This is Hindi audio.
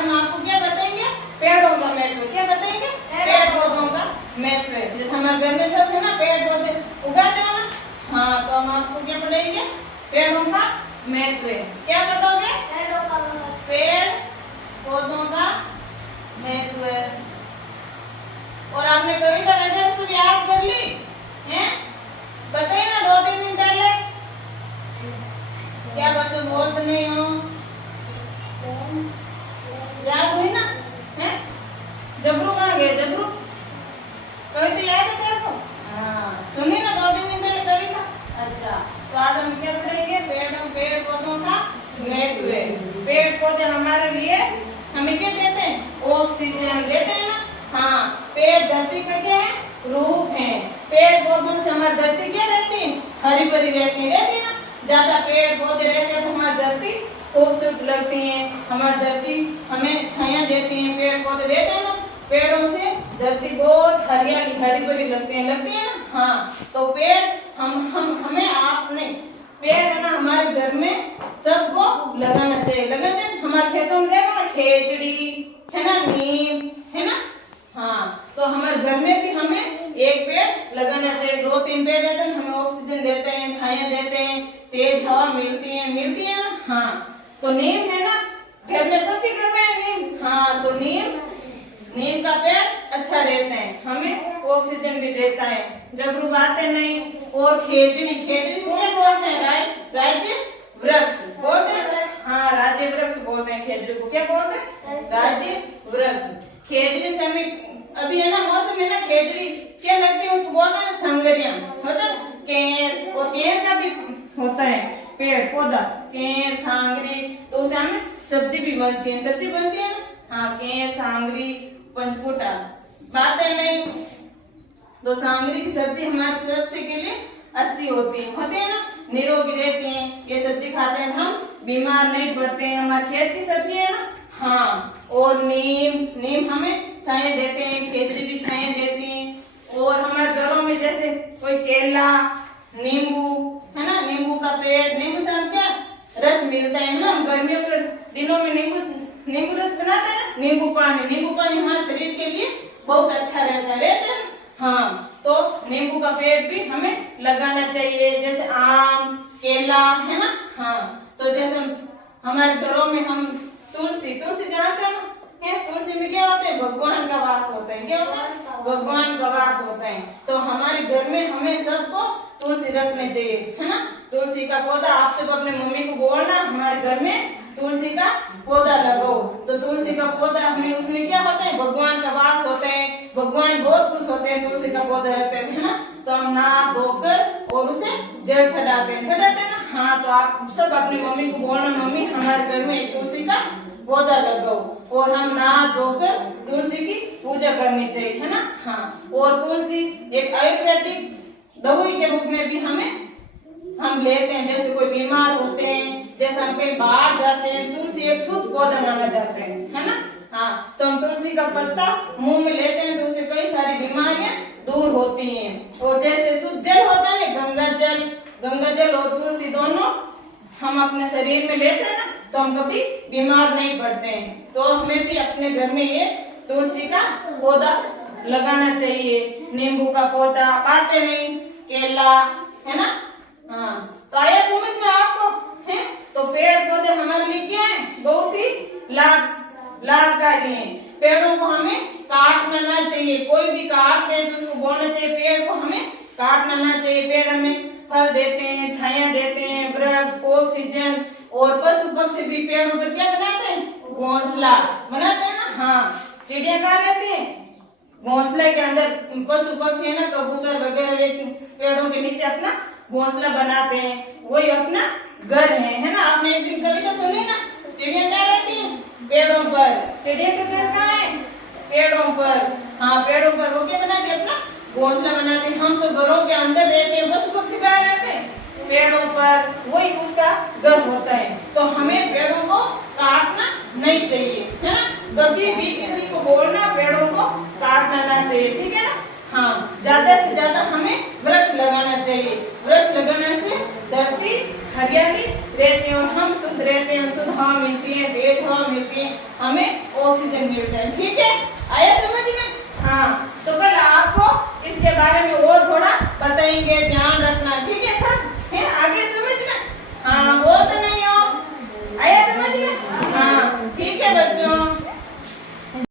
हम आपको क्या बताएंगे? पेड़ों का महत्व। क्या बताएंगे? पेड़ पौधों का महत्व। जैसे हमारे घर में सब है ना पेड़ पौधे उगाते हो ना, हाँ तो हम आपको क्या पढ़ेंगे? पेड़ों का महत्व। क्या बताओगे? पेड़ पौधों का महत्व। और आपने कविता वगैरह सब याद कर ली हैं? बताइए ना 2-3 दिन पहले। क्या बच्चों बोलते नहीं हो? याद हुई ना? हैं? जबरू कहाँ गए? जबरू कविता याद है तेरे को? हाँ सुनी ना 2-3 दिन पहले कविता? अच्छा तो आज हम क्या पढ़ेंगे? पेड़ पौधों का महत्व। पेड़ पौधे हमारे लिए हमें क्या देते हैं? ऑक्सीजन देते हैं ना। हाँ पेड़ धरती का क्या है? रूप है। पेड़ पौधों से हमारी धरती क्या रहती है? हरी भरी रहती है ना। ज्यादा पेड़ पौधे रहते हैं तो हमारी धरती खूबसूरत लगती है, हमारी धरती हमें छाया देती है। पेड़ पौधे रहते हैं ना, पेड़ों से धरती बहुत हरियाली हरी भरी लगती है ना। हाँ तो पेड़ हमें आपने पेड़ है ना हमारे घर में सबको लगाना चाहिए। लगाना चाहिए। हमारे खेतों में देखो ना खेजड़ी है ना, नीम है ना। हाँ तो हमारे घर में भी हमें एक पेड़ लगाना चाहिए। 2-3 पेड़ रहते हैं, हमें ऑक्सीजन देते हैं, छाया देते हैं, तेज हवा मिलती है ना। हाँ तो नीम है ना, घर में सबके घर में नीम। हाँ तो नीम का पेड़ अच्छा रहता है, हमें ऑक्सीजन भी देता है। जब रुबाते नहीं। और खेजड़ी को क्या बोलते हैं? राज्य वृक्ष बोलते हैं। हाँ राज्य वृक्ष बोलते हैं खेजड़ी को। क्या बोलते हैं? राज्य वृक्ष। खेजड़ी से हमें अभी है ना मौसम है ना, खेजड़ी क्या लगती है? उसको बोलते हैं संगरिया होता है। केर और केर का भी होता है पेड़ पौधा, केर सांगरी। तो उसे हमें सब्जी भी बनती है। सब्जी बनती है ना। हाँ केर सांगरी पंचकुटा बातें नहीं। तो सांगरी की सब्जी हमारे स्वास्थ्य के लिए अच्छी होती है ना, निरोगी रहती है। ये सब्जी खाते हैं हम बीमार नहीं पड़ते हैं। हमारे खेत की सब्जी है ना। हाँ और नीम हमें छाया देते हैं, खेजड़ी भी छाया देती है। और हमारे घरों में जैसे कोई केला, नींबू है ना, नींबू का पेड़, नींबू से हम क्या रस मिलता है ना। गर्मियों के दिनों में नींबू रस बनाते हैं ना। नींबू पानी हमारे शरीर के लिए बहुत अच्छा रहता है। हाँ तो नींबू का पेड़ भी हमें लगाना चाहिए। जैसे आम केला है ना। हाँ तो जैसे हमारे घरों में हम तुलसी जानते हैं ना। तुलसी में क्या होता है? भगवान का वास होता है। क्या होता है? भगवान का वास होता है। तो हमारे घर में हमें सबको तुलसी रखने चाहिए है ना। तुलसी का पौधा आप सब अपने मम्मी को बोलना हमारे घर में तुलसी का पौधा लगाओ। तो तुलसी का पौधा हमें उसमें क्या होता है? भगवान का वास होता है। भगवान बहुत खुश होते हैं तुलसी का पौधा रखते हैं ना। तो हम नहा धोकर और उसे जल चढ़ाते हैं ना। हाँ तो आप सब अपनी मम्मी को बोलना मम्मी हमारे घर में एक तुलसी का पौधा लगाओ। और हम नहा धोकर तुलसी की पूजा करनी चाहिए है ना। हाँ और तुलसी एक आयुर्वेदिक दवाई के रूप में भी हम लेते हैं। जैसे कोई बीमार होते हैं, जैसे हम कहीं बाहर जाते हैं, तुलसी एक शुद्ध पौधा माना जाता है ना। हाँ तो हम तुलसी का पत्ता मुंह में लेते हैं तो उससे कई सारी बीमारियां दूर होती हैं। और जैसे शुद्ध जल होता है ना, गंगा जल और तुलसी दोनों हम अपने शरीर में लेते हैं ना तो हम कभी बीमार नहीं पड़ते हैं। तो हमें भी अपने घर में ये तुलसी का पौधा लगाना चाहिए। नींबू का पौधा पाते नहीं, केला है ना। हाँ तो आया समझ में आपको है? तो पेड़ पौधे हमारे लिए क्या है? बहुत ही लाभकारी है। पेड़ों को हमें काटना ना चाहिए। कोई भी काटते हैं तो उसको बोलना चाहिए पेड़ को हमें काटना ना चाहिए। पेड़ हमें फल देते हैं, छाया देते हैं, वृक्ष ऑक्सीजन। और पशु पक्षी भी पेड़ों पर क्या बनाते हैं? घोंसला बनाते हैं ना। हाँ चिड़िया कहाँ रहती है? घोंसले के अंदर। पशु पक्षी है ना, कबूतर वगैरह पेड़ों के नीचे अपना घोंसला बनाते हैं, वही अपना घर है ना। आपने एक दिन कविता सुनी ना, चिड़िया क्या रहती है? पेड़ों पर। चिड़िया का घर कहाँ है? पेड़ों पर। हाँ पेड़ों पर वो क्या बनाते? अपना घोंसला बनाते। हम तो घरों के अंदर रहते हैं, पशु पक्षी कहाँ रहते हैं? पेड़ों पर, वही उसका घर होता है। तो हमें पेड़ों को काटना नहीं चाहिए है ना। कभी भी किसी को बोलना पेड़ों को काटना ना चाहिए, ठीक है ना। हाँ ज्यादा से ज्यादा हमें वृक्ष लगाना चाहिए। वृक्ष लगाने से धरती हरियाली रहती है और हम शुद्ध रहते हैं, शुद्ध हवा मिलती है, तेज हवा मिलती है, हमें ऑक्सीजन मिलता है। ठीक है, आया समझ में? हाँ, तो कल आपको इसके बारे में